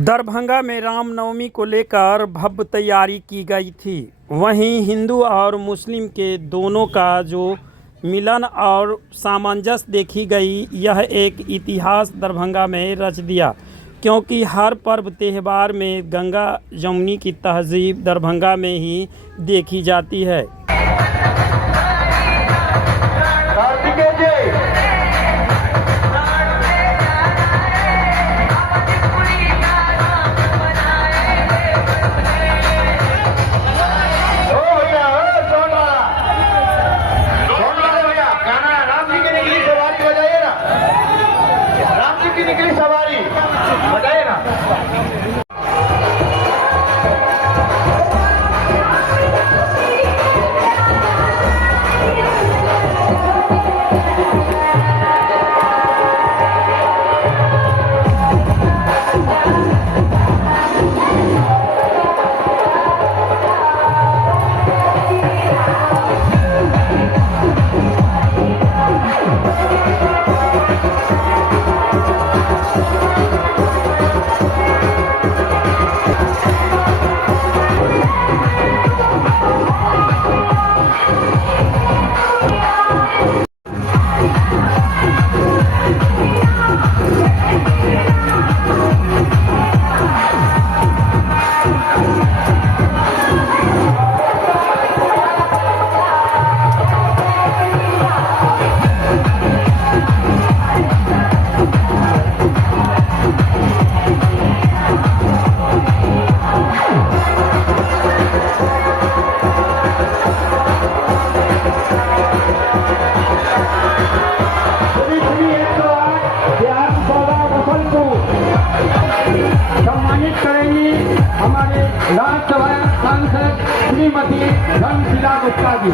दरभंगा में रामनवमी को लेकर भव्य तैयारी की गई थी। वहीं हिंदू और मुस्लिम के दोनों का जो मिलन और सामंजस्य देखी गई, यह एक इतिहास दरभंगा में रच दिया। क्योंकि हर पर्व त्यौहार में गंगा जमुनी की तहजीब दरभंगा में ही देखी जाती है। निकली सवारी बताइए ना। सम्मानित करेंगी हमारे राज्यसभा सांसद श्रीमती धनशिला गुप्ता जी।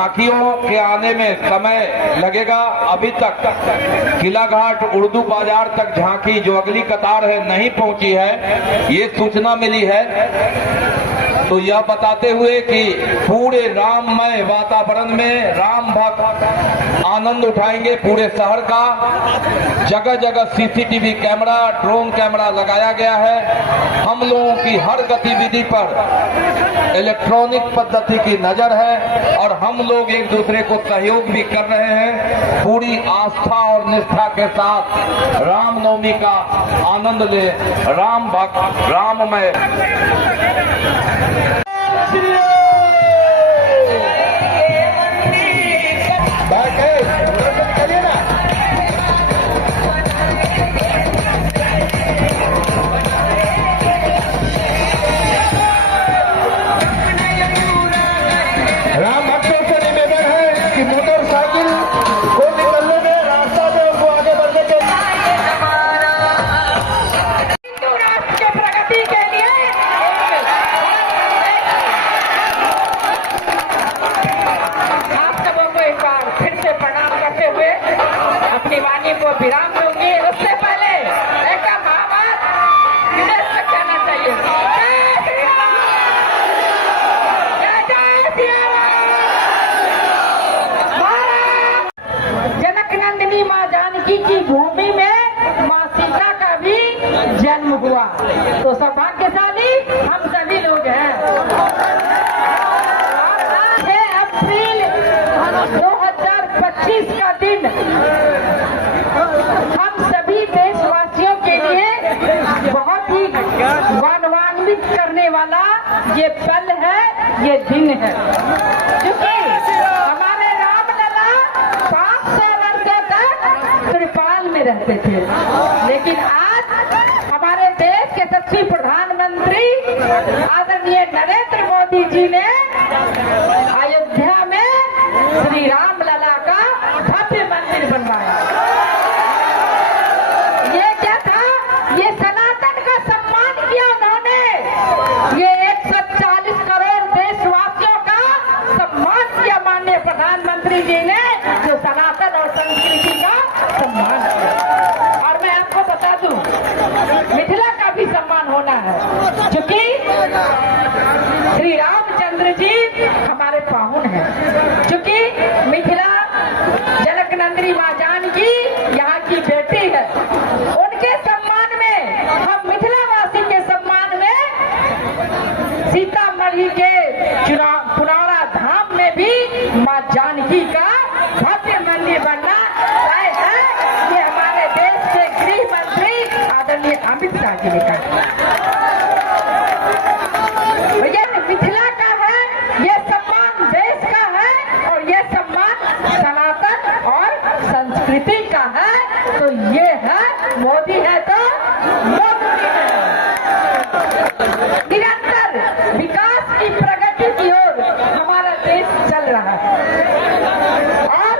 झांकियों के आने में समय लगेगा। अभी तक किला घाट उर्दू बाजार तक झांकी जो अगली कतार है नहीं पहुंची है, ये सूचना मिली है। तो यह बताते हुए कि पूरे राममय वातावरण में राम भक्त आनंद उठाएंगे। पूरे शहर का जगह जगह सीसीटीवी कैमरा, ड्रोन कैमरा लगाया गया है। हम लोगों की हर गतिविधि पर इलेक्ट्रॉनिक पद्धति की नजर है और हम लोग एक दूसरे को सहयोग भी कर रहे हैं। पूरी आस्था और निष्ठा के साथ रामनवमी का आनंद ले। राम भक्त राममय। राम भक्तों से निवेदन है कि मोटरसाइकिल को निकलने में, रास्ता में उनको आगे बढ़ने के हिंदू राष्ट्र के प्रगति के लिए आप सबों को एक बार फिर से प्रणाम करते हुए अपनी वाणी को विराम दूंगी। उससे पहले एक महाभारत विदेश तक जाना चाहिए। जय श्री राम, जय जय श्री राम। महाराज जनक नंदिनी माँ जानकी की भूमि में माँ सीता का भी जन्म हुआ। तो सौभाग्यशाली हम सभी लोग हैं। 6 अप्रैल 2025 का दिन हम सभी देशवासियों के लिए बहुत ही गौरवान्वित करने वाला ये पल है, ये दिन है। क्योंकि हमारे रामलला 500 वर्षों तक त्रिपाल में रहते थे, लेकिन आज हमारे देश के यशस्वी प्रधानमंत्री आदरणीय नरेंद्र मोदी जी ने अयोध्या में श्री रामलला का भव्य मंदिर बनवाया। ये क्या था? ये सनातन का सम्मान किया उन्होंने। ये 140 करोड़ देशवासियों का सम्मान किया माननीय प्रधानमंत्री जी ने, जो सनातन और संस्कृति का सम्मान किया। और मैं आपको बता दूं, मिथिला का भी सम्मान होना है, क्योंकि श्री रामचंद्र जी हमारे पाहुन हैं। क्योंकि मिथिला जनक नंदिनी माँ जानकी यहाँ की बेटी है। उनके सम्मान में, हम मिथिलावासी के सम्मान में सीतामढ़ी के पुनौरा धाम में भी माँ जानकी का भव्य मंदिर बनना तय है। ये हमारे देश के गृह मंत्री आदरणीय अमित शाह जी ने कहा। ये मिथिला का है, ये सम्मान देश का है और ये सम्मान सनातन और संस्कृति का है। तो ये है, मोदी है तो मोदी है। निरंतर विकास की प्रगति की ओर हमारा देश चल रहा है और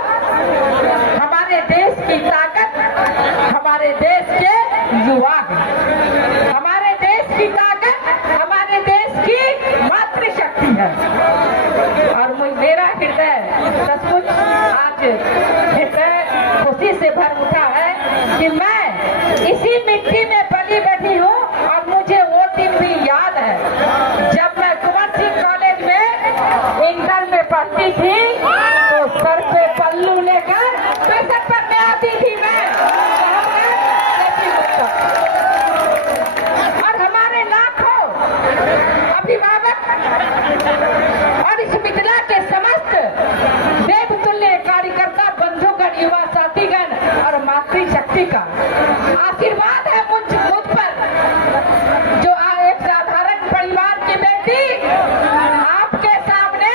हमारे देश की ताकत हमारे देश के युवा है। हमारे देश की ताकत हमारे देश की मातृशक्ति है। और मेरा हृदय सचमुच आज हृदय खुशी से भर उठा है कि मैं इसी मिट्टी में पली बैठी हूँ। और मुझे वो दिन भी याद है जब मैं कुंवर सिंह कॉलेज में इंटर में पढ़ती थी, तो सर पे पल्लू लेकर पैदल पर में आती थी मैं। और हमारे लाखों अभिभावक और इस मिथिला के समस्त देवतुल्य कार्यकर्ता बंधुगण, युवा साथीगण और मातृशक्ति का आशीर्वाद है मुझ पर, जो एक साधारण परिवार की बेटी आपके सामने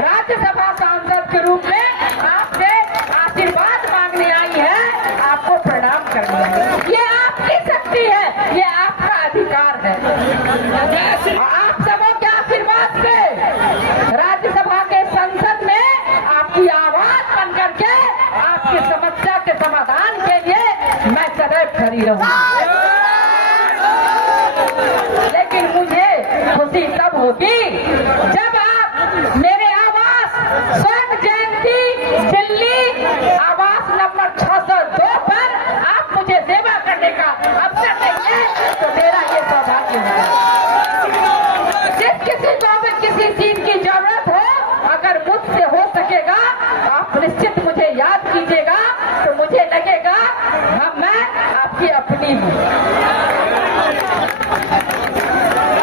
राज्यसभा सांसद के रूप में आपसे आशीर्वाद मांगने आई है, आपको प्रणाम करने आई है। ये आपकी शक्ति है, ये आपका अधिकार है। आप सबों के आशीर्वाद से राज्यसभा के संसद में आपकी आवाज बन करके आपकी समस्या के समाधान के लिए मैं सदैव खड़ी रहूंगी। लेकिन मुझे खुशी तब होगी जब आप मेरे आवाज स्वयं किसी चीज की जरूरत हो, अगर मुझसे हो सकेगा आप निश्चित मुझे याद कीजिएगा, तो मुझे लगेगा मैं आपकी अपनी हूँ।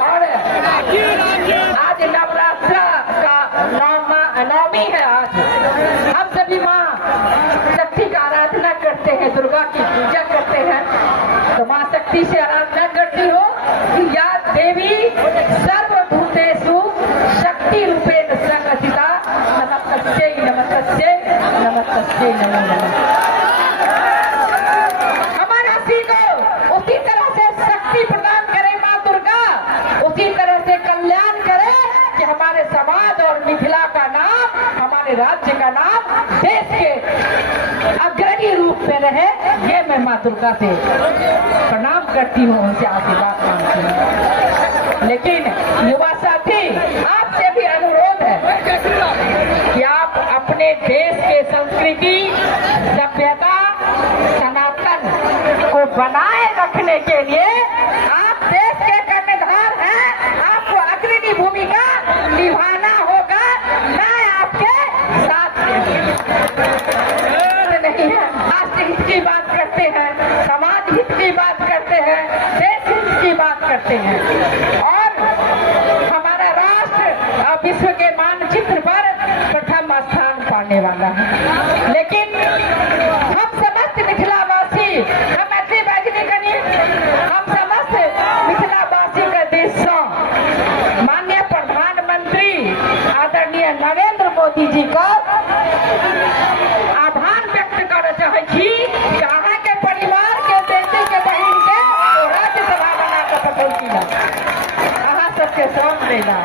और आज नवरात्र का नवमी है। आज हम सभी माँ शक्ति का आराधना करते हैं, दुर्गा की पूजा करते हैं। तो माँ शक्ति से आराधना करती हो कि या देवी सर्वभूतेषु शक्ति रूपेण संस्थिता, नमस्तस्यै नमस्तस्यै नमस्तस्यै नमो नमः। हमारा को उसी तरह से शक्ति प्रदान करे माँ दुर्गा, उसी तरह से कल्याण करे कि हमारे समाज और मिथिला का नाम, हमारे राज्य का नाम देश के अग्रणी रूप में रहे। ये मैं माँ दुर्गा से प्रणाम करती हूँ, उनसे आशीर्वाद मांगती हूँ। लेकिन युवा साथी, आपसे भी अनुरोध है कि आप अपने देश के संस्कृति, सभ्यता, सनातन को बनाए रखने के लिए आप देश के कर्णधार हैं, आपको अग्रणी भूमिका निभाना होगा। मैं आपके साथ नहीं है। राष्ट्र हित की बात करते हैं, समाज हित की बात करते हैं, देश हित की बात करते हैं, और हमारा राष्ट्र विश्व के मानचित्र पर प्रथम स्थान पाने वाला है। लेकिन हम समस्त मिथिलावासी, हम ऐसे हम समस्त मिथिलावासी का देश माननीय प्रधानमंत्री आदरणीय नरेंद्र मोदी जी का आभार व्यक्त कर चाहे छी कि अहाँ के परिवार के बेटी के बहन के राज्यसभा बना कर पठौती, अहाँ सबके श्रम देना।